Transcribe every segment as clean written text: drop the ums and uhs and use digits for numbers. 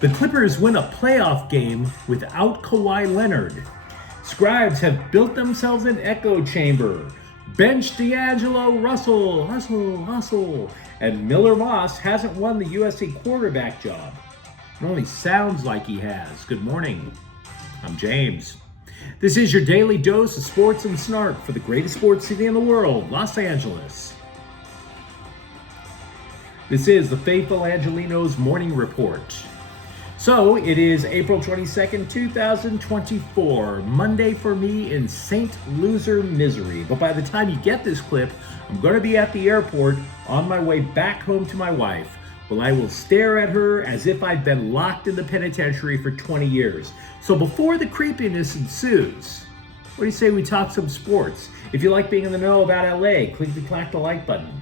The Clippers win a playoff game without Kawhi Leonard. Scribes have built themselves an echo chamber. Bench D'Angelo Russell, hustle. And Miller Moss hasn't won the USC quarterback job. It only sounds like he has. Good morning. I'm James. This is your daily dose of sports and snark for the greatest sports city in the world, Los Angeles. This is the faithful Angelenos morning report. So it is April 22nd, 2024, Monday for me in St. Loser misery. But by the time you get this clip, I'm going to be at the airport on my way back home to my wife. Well, I will stare at her as if I'd been locked in the penitentiary for 20 years. So before the creepiness ensues, what do you say we talk some sports? If you like being in the know about LA, clickety-clack the like button.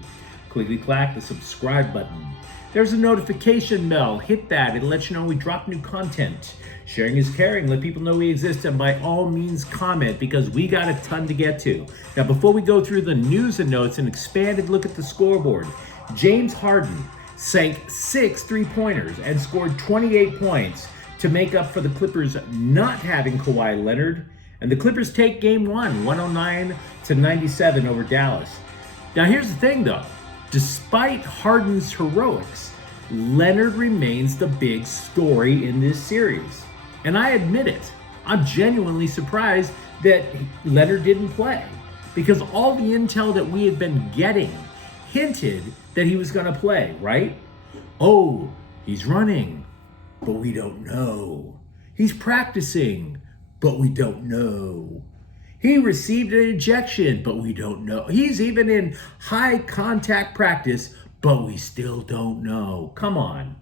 Clickety-clack the subscribe button. There's a notification bell. Hit that. It'll let you know we drop new content. Sharing is caring. Let people know we exist, and by all means comment, because we got a ton to get to. Now, before we go through the news and notes and expanded look at the scoreboard, James Harden sank 6 3-pointers and scored 28 points to make up for the Clippers not having Kawhi Leonard. And the Clippers take game 1, 109-97 over Dallas. Now, here's the thing, though. Despite Harden's heroics, Leonard remains the big story in this series. And I admit it, I'm genuinely surprised that Leonard didn't play, because all the intel that we had been getting hinted that he was going to play, right? Oh, he's running, but we don't know. He's practicing, but we don't know. He received an ejection, but we don't know. He's even in high contact practice, but we still don't know. Come on.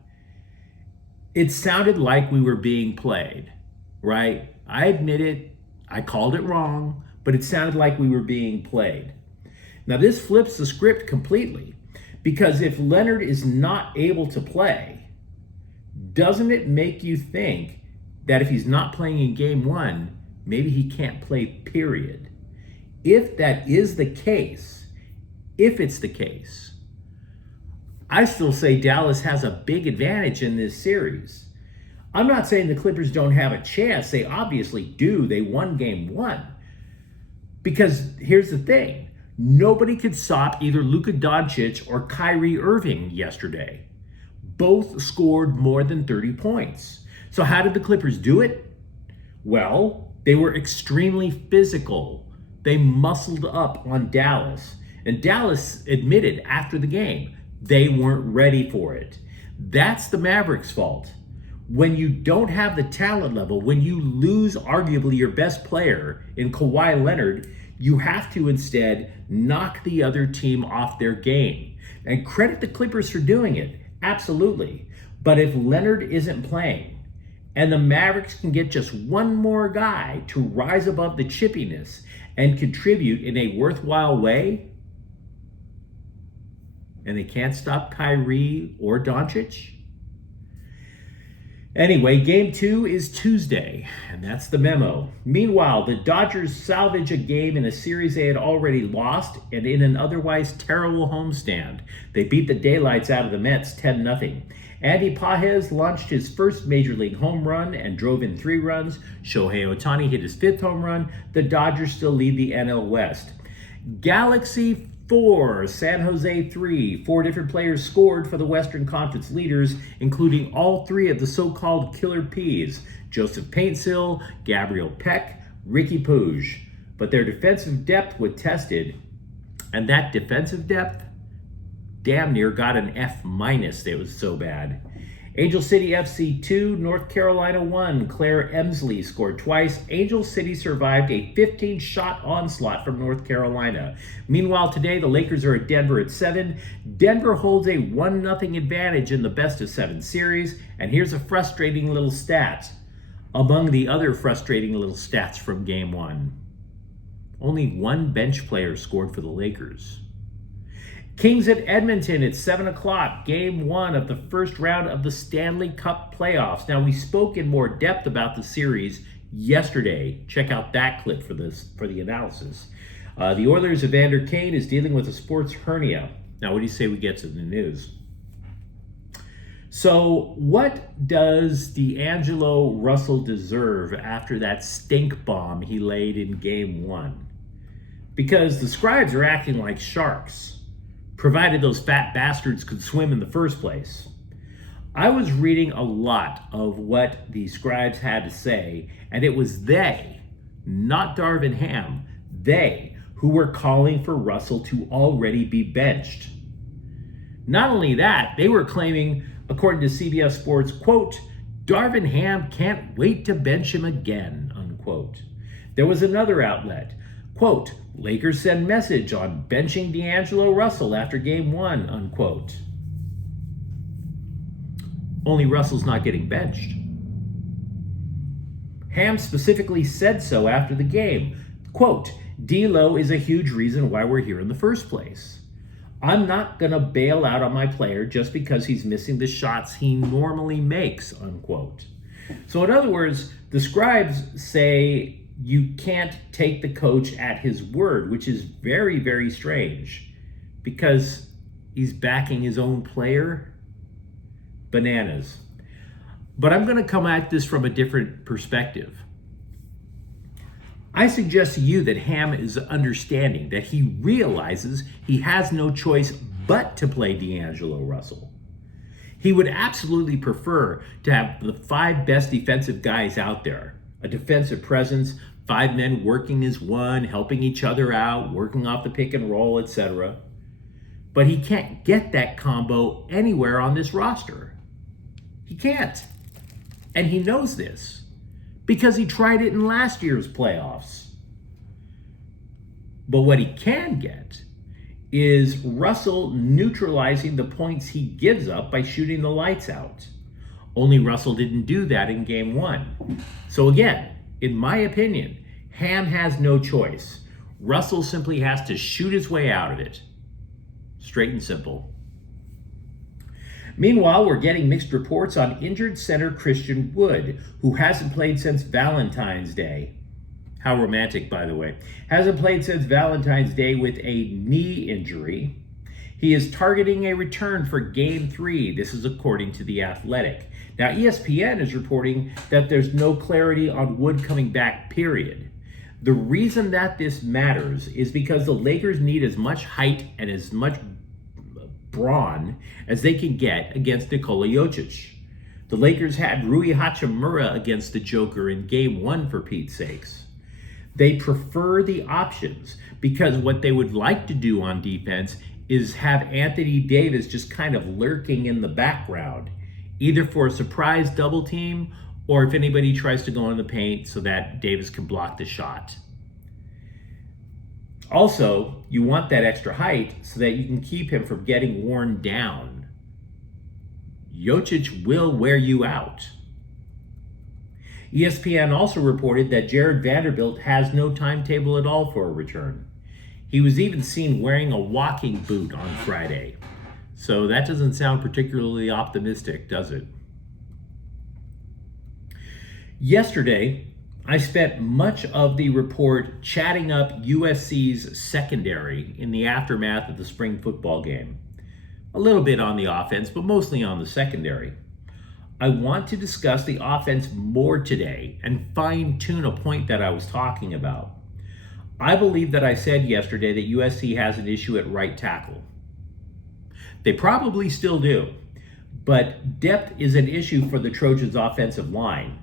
It sounded like we were being played, right? I admit it. I called it wrong, but it sounded like we were being played. Now, this flips the script completely, because if Leonard is not able to play, doesn't it make you think that if he's not playing in game 1, maybe he can't play, period? If that is the case, if it's the case, I still say Dallas has a big advantage in this series. I'm not saying the Clippers don't have a chance. They obviously do. They won game 1. Because here's the thing. Nobody could stop either Luka Doncic or Kyrie Irving yesterday. Both scored more than 30 points. So how did the Clippers do it? Well, they were extremely physical. They muscled up on Dallas. And Dallas admitted after the game, they weren't ready for it. That's the Mavericks' fault. When you don't have the talent level, when you lose arguably your best player in Kawhi Leonard, you have to instead knock the other team off their game. And credit the Clippers for doing it, absolutely. But if Leonard isn't playing, and the Mavericks can get just one more guy to rise above the chippiness and contribute in a worthwhile way, and they can't stop Kyrie or Doncic. Anyway, game 2 is Tuesday, and that's the memo. Meanwhile, the Dodgers salvage a game in a series they had already lost and in an otherwise terrible homestand. They beat the daylights out of the Mets 10-0. Andy Pages launched his first major league home run and drove in 3 runs. Shohei Ohtani hit his 5th home run. The Dodgers still lead the NL West. Galaxy 4, San Jose 3. 4 different players scored for the Western Conference leaders, including all 3 of the so-called killer Ps: Joseph Paintsil, Gabriel Peck, Ricky Puig. But their defensive depth was tested, and that defensive depth damn near got an F-. It was so bad. Angel City FC 2, North Carolina 1. Claire Emsley scored twice. Angel City survived a 15-shot onslaught from North Carolina. Meanwhile, today, the Lakers are at Denver at 7. Denver holds a 1-0 advantage in the best-of-7 series. And here's a frustrating little stat. Among the other frustrating little stats from Game 1, only 1 bench player scored for the Lakers. Kings at Edmonton at 7 o'clock, game 1 of the first round of the Stanley Cup playoffs. Now, we spoke in more depth about the series yesterday. Check out that clip for the analysis. The Oilers' Evander Kane is dealing with a sports hernia. Now, what do you say we get to the news? So, what does D'Angelo Russell deserve after that stink bomb he laid in game one? Because the scribes are acting like sharks, provided those fat bastards could swim in the first place. I was reading a lot of what the scribes had to say, and it was they, not Darvin Ham, they who were calling for Russell to already be benched. Not only that, they were claiming, according to CBS Sports, quote, Darvin Ham can't wait to bench him again, unquote. There was another outlet, quote, Lakers send message on benching D'Angelo Russell after game one, unquote. Only Russell's not getting benched. Ham specifically said so after the game. Quote, D'Lo is a huge reason why we're here in the first place. I'm not going to bail out on my player just because he's missing the shots he normally makes, unquote. So in other words, the scribes say you can't take the coach at his word, which is very, very strange because he's backing his own player. Bananas. But I'm going to come at this from a different perspective. I suggest to you that Ham is understanding that he realizes he has no choice but to play D'Angelo Russell. He would absolutely prefer to have the 5 best defensive guys out there, a defensive presence, 5 men working as one, helping each other out, working off the pick and roll, etc. But he can't get that combo anywhere on this roster. He can't. And he knows this because he tried it in last year's playoffs. But what he can get is Russell neutralizing the points he gives up by shooting the lights out. Only Russell didn't do that in game one. So again, in my opinion, Ham has no choice. Russell simply has to shoot his way out of it. Straight and simple. Meanwhile, we're getting mixed reports on injured center Christian Wood, who hasn't played since Valentine's Day. How romantic, by the way. Hasn't played since Valentine's Day with a knee injury. He is targeting a return for Game 3. This is according to The Athletic. Now, ESPN is reporting that there's no clarity on Wood coming back, period. The reason that this matters is because the Lakers need as much height and as much brawn as they can get against Nikola Jokic. The Lakers had Rui Hachimura against the Joker in game one, for Pete's sakes. They prefer the options because what they would like to do on defense is have Anthony Davis just kind of lurking in the background, either for a surprise double team or if anybody tries to go in the paint so that Davis can block the shot. Also, you want that extra height so that you can keep him from getting worn down. Jokic will wear you out. ESPN also reported that Jared Vanderbilt has no timetable at all for a return. He was even seen wearing a walking boot on Friday. So that doesn't sound particularly optimistic, does it? Yesterday, I spent much of the report chatting up USC's secondary in the aftermath of the spring football game. A little bit on the offense, but mostly on the secondary. I want to discuss the offense more today and fine-tune a point that I was talking about. I believe that I said yesterday that USC has an issue at right tackle. They probably still do, but depth is an issue for the Trojans' offensive line.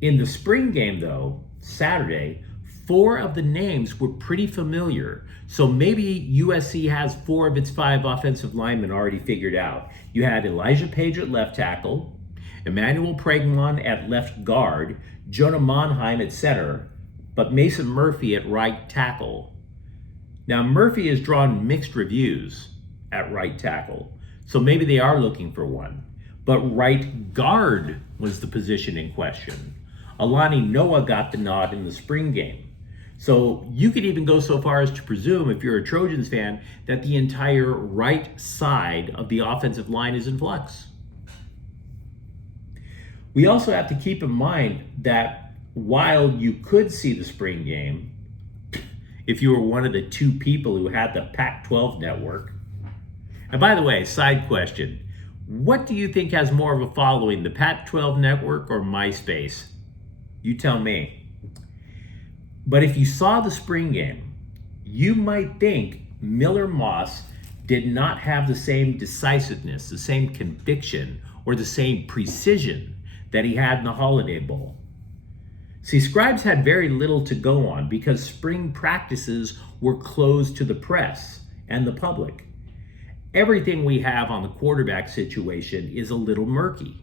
In the spring game, though, Saturday, 4 of the names were pretty familiar. So maybe USC has 4 of its 5 offensive linemen already figured out. You had Elijah Page at left tackle, Emmanuel Pregnon at left guard, Jonah Monheim at center, but Mason Murphy at right tackle. Now, Murphy has drawn mixed reviews at right tackle, so maybe they are looking for one. But right guard was the position in question. Alani Noah got the nod in the spring game. So you could even go so far as to presume, if you're a Trojans fan, that the entire right side of the offensive line is in flux. We also have to keep in mind that while you could see the spring game, if you were one of the 2 people who had the Pac-12 network, and by the way, side question, What do you think has more of a following, the Pac-12 network or MySpace? You tell me. But if you saw the spring game, you might think Miller Moss did not have the same decisiveness, the same conviction, or the same precision that he had in the Holiday Bowl. See, Scribes had very little to go on because spring practices were closed to the press and the public. Everything we have on the quarterback situation is a little murky.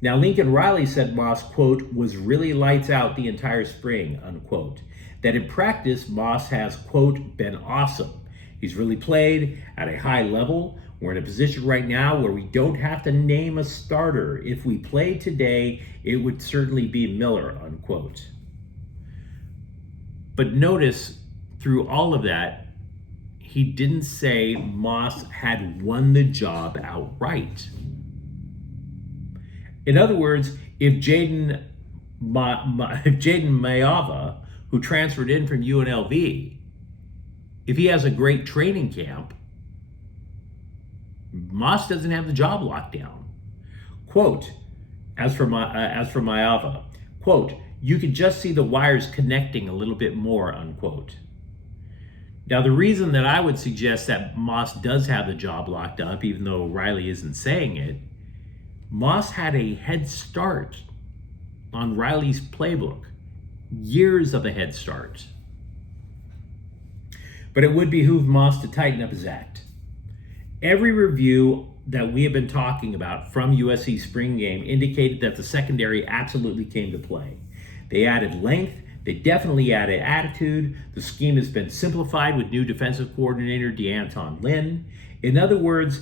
Now, Lincoln Riley said Moss, quote, was really lights out the entire spring, unquote. That in practice, Moss has, quote, been awesome. He's really played at a high level. We're in a position right now where we don't have to name a starter. If we played today, it would certainly be Miller, unquote. But notice through all of that, he didn't say Moss had won the job outright. In other words, if Jaden Mayava, who transferred in from UNLV, if he has a great training camp, Moss doesn't have the job locked down. Quote, as for Mayava, quote, you could just see the wires connecting a little bit more, unquote. Now, the reason that I would suggest that Moss does have the job locked up, even though Riley isn't saying it, Moss had a head start on Riley's playbook, years of a head start. But it would behoove Moss to tighten up his act. Every review that we have been talking about from USC's spring game indicated that the secondary absolutely came to play. They added length. They definitely added attitude. The scheme has been simplified with new defensive coordinator DeAnton Lynn. In other words,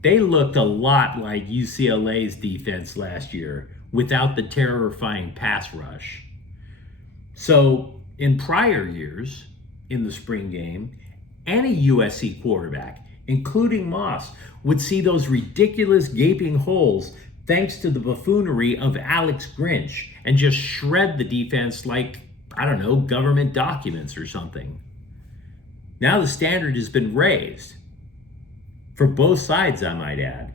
they looked a lot like UCLA's defense last year without the terrifying pass rush. So in prior years in the spring game, any USC quarterback, including Moss, would see those ridiculous gaping holes thanks to the buffoonery of Alex Grinch and just shred the defense like, I don't know, government documents or something. Now the standard has been raised. For both sides, I might add.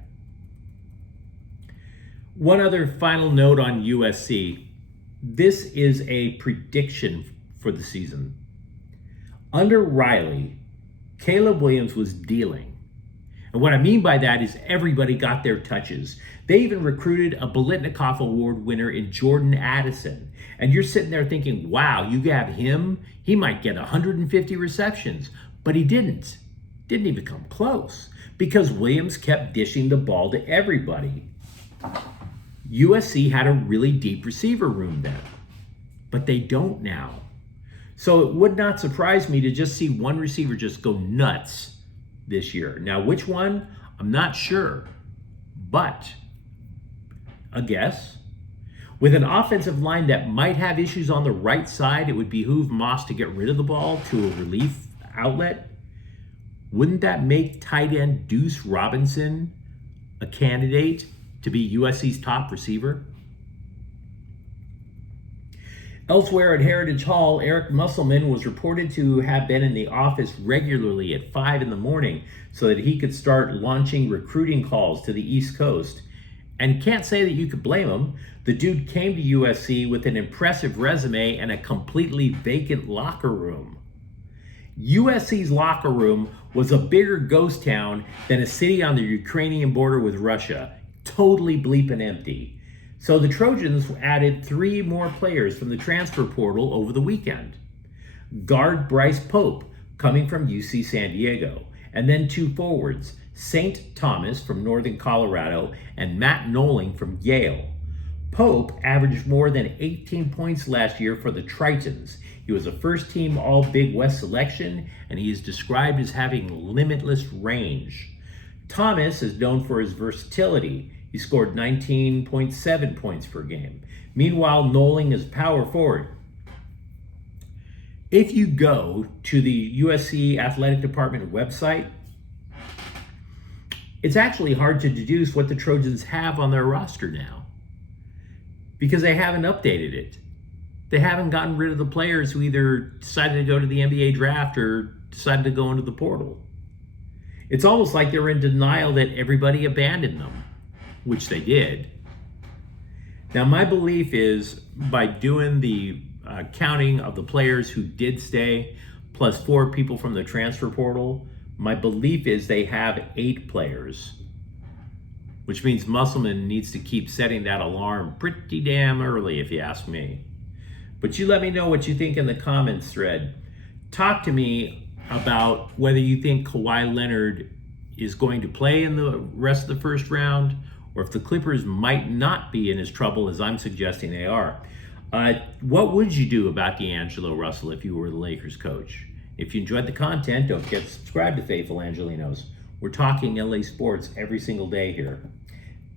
One other final note on USC. This is a prediction for the season. Under Riley, Caleb Williams was dealing. And what I mean by that is everybody got their touches. They even recruited a Biletnikoff Award winner in Jordan Addison. And you're sitting there thinking, wow, you have him? He might get 150 receptions. But he didn't. Didn't even come close. Because Williams kept dishing the ball to everybody. USC had a really deep receiver room then. But they don't now. So it would not surprise me to just see one receiver just go nuts this year. Now, which one? I'm not sure. But a guess. With an offensive line that might have issues on the right side, it would behoove Moss to get rid of the ball to a relief outlet. Wouldn't that make tight end Deuce Robinson a candidate to be USC's top receiver? Elsewhere at Heritage Hall, Eric Musselman was reported to have been in the office regularly at 5 in the morning so that he could start launching recruiting calls to the East Coast. And can't say that you could blame him. The dude came to USC with an impressive resume and a completely vacant locker room. USC's locker room was a bigger ghost town than a city on the Ukrainian border with Russia. Totally bleeping empty. So the Trojans added 3 more players from the transfer portal over the weekend. Guard Bryce Pope, coming from UC San Diego, and then 2 forwards, St. Thomas from Northern Colorado and Matt Noling from Yale. Pope averaged more than 18 points last year for the Tritons. He was a first-team All-Big West selection, and he is described as having limitless range. Thomas is known for his versatility. He scored 19.7 points per game. Meanwhile, Noling is power forward. If you go to the USC Athletic Department website, it's actually hard to deduce what the Trojans have on their roster now because they haven't updated it. They haven't gotten rid of the players who either decided to go to the NBA draft or decided to go into the portal. It's almost like they're in denial that everybody abandoned them, which they did. Now, my belief is by doing the counting of the players who did stay, plus 4 people from the transfer portal, my belief is they have 8 players, which means Musselman needs to keep setting that alarm pretty damn early, if you ask me. But you let me know what you think in the comments thread. Talk to me about whether you think Kawhi Leonard is going to play in the rest of the first round, or if the Clippers might not be in as trouble as I'm suggesting they are. What would you do about D'Angelo Russell if you were the Lakers coach? If you enjoyed the content, don't forget to subscribe to Faithful Angelenos. We're talking LA sports every single day here.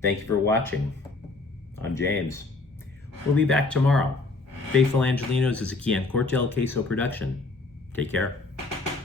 Thank you for watching. I'm James. We'll be back tomorrow. Faithful Angelenos is a Kian Cortel Queso production. Take care.